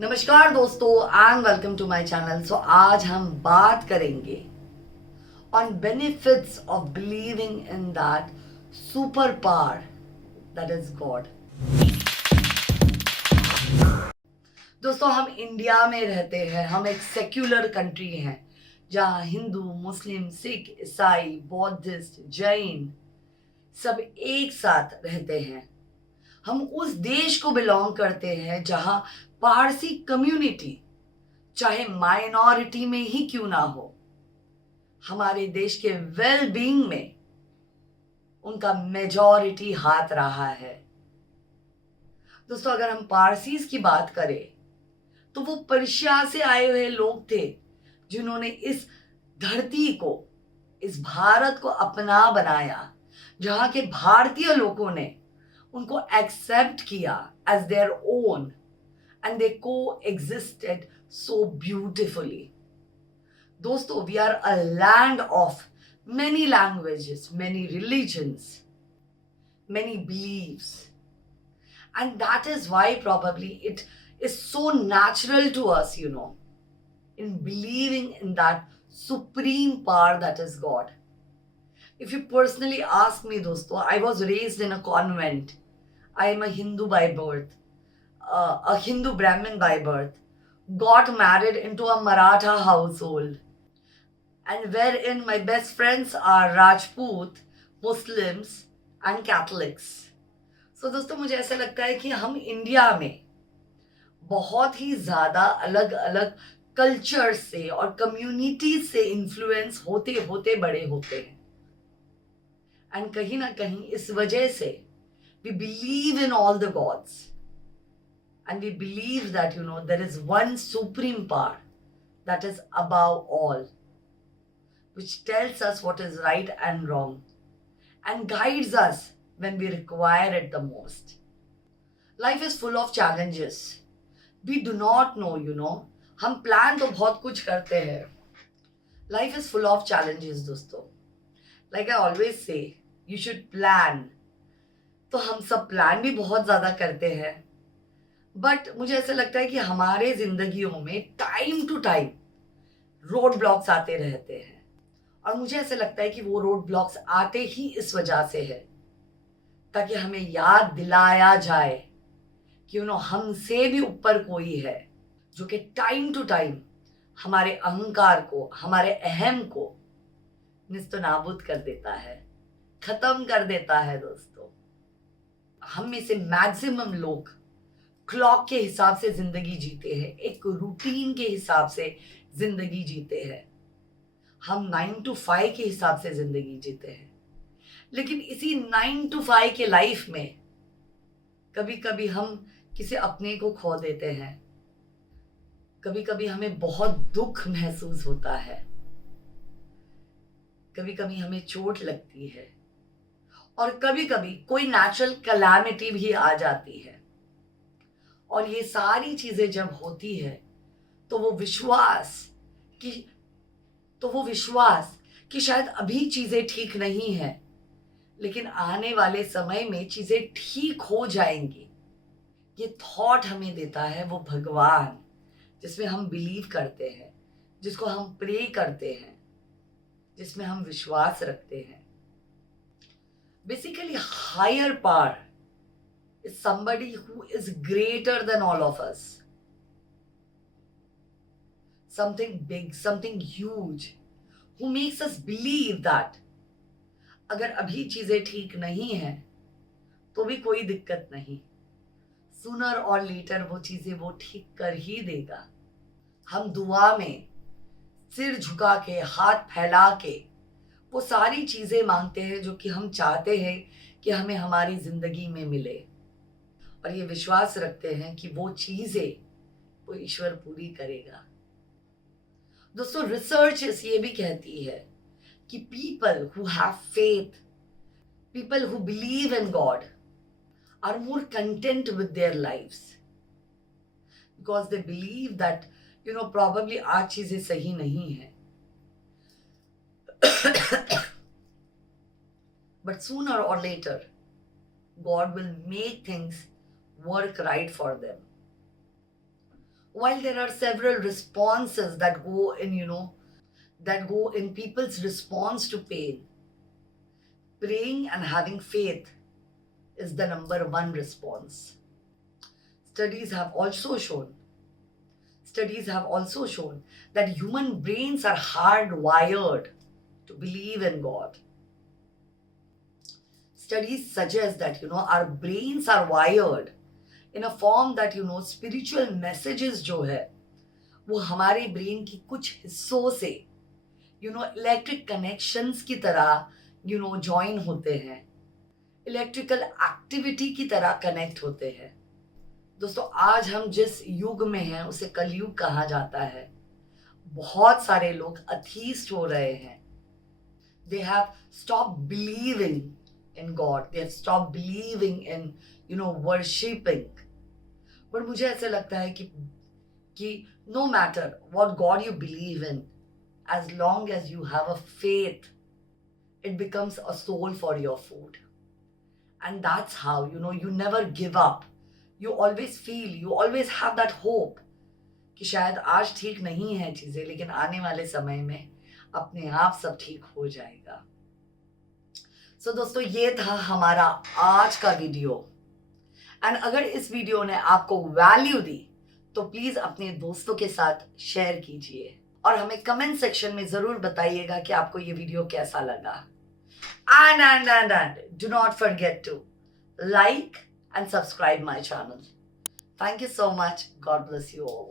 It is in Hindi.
नमस्कार दोस्तों and welcome to my channel. So आज हम बात करेंगे on benefits of believing in that super power that is God. दोस्तों हम इंडिया में रहते हैं, हम एक सेक्युलर कंट्री हैं जहाँ हिंदू, मुस्लिम, सिख, ईसाई, बौद्धिस्ट, जैन सब एक साथ रहते हैं। हम उस देश को बिलोंग करते हैं जहाँ पारसी कम्युनिटी चाहे माइनॉरिटी में ही क्यों ना हो, हमारे देश के वेल बीइंग में उनका मेजॉरिटी हाथ रहा है। दोस्तों अगर हम पारसीज की बात करें तो वो पर्शिया से आए हुए लोग थे जिन्होंने इस धरती को, इस भारत को अपना बनाया, जहां के भारतीय लोगों ने उनको एक्सेप्ट किया as their own and they coexisted so beautifully. दोस्तों we are a land of many languages, many religions, many beliefs, and that is why probably it is so natural to us, in believing in that supreme power that is God. If you personally ask me, dosto, I was raised in a convent. I am a Hindu by birth, a Hindu Brahmin by birth, got married into a Maratha household, and wherein my best friends are Rajput, Muslims and Catholics. So दोस्तों मुझे ऐसा लगता है कि हम इंडिया में बहुत ही ज़्यादा अलग अलग कल्चर से और कम्युनिटीज से इन्फ्लुएंस होते होते बड़े होते हैं। एंड कहीं ना कहीं इस वजह से we believe in all the gods and we believe that there is one supreme power that is above all, which tells us what is right and wrong and guides us when we require it the most. Life is full of challenges. We do not know. हम प्लान तो बहुत कुछ करते हैं. Life is full of challenges दोस्तों. Like I always say, you should plan. तो हम सब प्लान भी बहुत ज़्यादा करते हैं. बट मुझे ऐसा लगता है कि हमारे जिंदगियों में time to time roadblocks आते रहते हैं. और मुझे ऐसा लगता है कि वो रोड ब्लॉक्स आते ही इस वजह से है ताकि हमें याद दिलाया जाए कि हमसे भी ऊपर कोई है जो कि टाइम टू टाइम हमारे अहंकार को, हमारे अहम को निस्तो नाबूद कर देता है, खत्म कर देता है। दोस्तों हम में से मैक्सिमम लोग क्लॉक के हिसाब से जिंदगी जीते हैं, एक रूटीन के हिसाब से जिंदगी जीते हैं। हम 9 to 5 के हिसाब से जिंदगी जीते हैं, लेकिन इसी 9 to 5 के लाइफ में कभी कभी हम किसी अपने को खो देते हैं, कभी कभी हमें बहुत दुख महसूस होता है, कभी कभी हमें चोट लगती है और कभी कभी कोई नेचुरल कैलामिटी भी आ जाती है। और ये सारी चीजें जब होती है तो वो विश्वास कि शायद अभी चीजें ठीक नहीं है लेकिन आने वाले समय में चीजें ठीक हो जाएंगी, ये थॉट हमें देता है वो भगवान जिसमें हम बिलीव करते हैं, जिसको हम प्रे करते हैं, जिसमें हम विश्वास रखते हैं। Basically higher power is somebody who is greater than all of us, something big, something huge, who makes us believe that अगर अभी चीजें ठीक नहीं है तो भी कोई दिक्कत नहीं, सूनर और लेटर वो चीजें वो ठीक कर ही देगा। हम दुआ में सिर झुका के, हाथ फैला के वो सारी चीजें मांगते हैं जो कि हम चाहते हैं कि हमें हमारी जिंदगी में मिले, और ये विश्वास रखते हैं कि वो चीजें वो ईश्वर पूरी करेगा। दोस्तों रिसर्च ये भी कहती है कि people who have faith, people who believe in God are more content with their lives because they believe that probably आज चीजें सही नहीं है but sooner or later God will make things work right for them. while there are several responses that go in, that go in people's response to pain, praying and having faith is the number one response. Studies have also shown, studies have also shown that human brains are hardwired to believe in God. Studies suggest that, our brains are wired in a form that, spiritual messages जो है वो हमारे ब्रेन की कुछ हिस्सों से इलेक्ट्रिक कनेक्शंस की तरह जॉइन होते हैं, इलेक्ट्रिकल एक्टिविटी की तरह कनेक्ट होते हैं. दोस्तों, आज हम जिस युग में हैं उसे कलयुग कहा जाता है. बहुत सारे लोग अथीस्ट हो रहे हैं. They have stop believing in God, they have stop believing in worshipping. पर मुझे ऐसे लगता है कि no matter what God you believe in, as long as you have a faith, it becomes a soul for your food. And that's how, you never give up. You always feel, you always have that hope कि शायद आज ठीक नहीं है चीज़ें, लेकिन आने वाले समय में अपने आप सब ठीक हो जाएगा. So दोस्तों, ये था हमारा आज का वीडियो. एंड अगर इस वीडियो ने आपको वैल्यू दी तो प्लीज अपने दोस्तों के साथ शेयर कीजिए और हमें कमेंट सेक्शन में जरूर बताइएगा कि आपको ये वीडियो कैसा लगा. And do not forget to like and subscribe my channel. Thank you so much. God bless you all.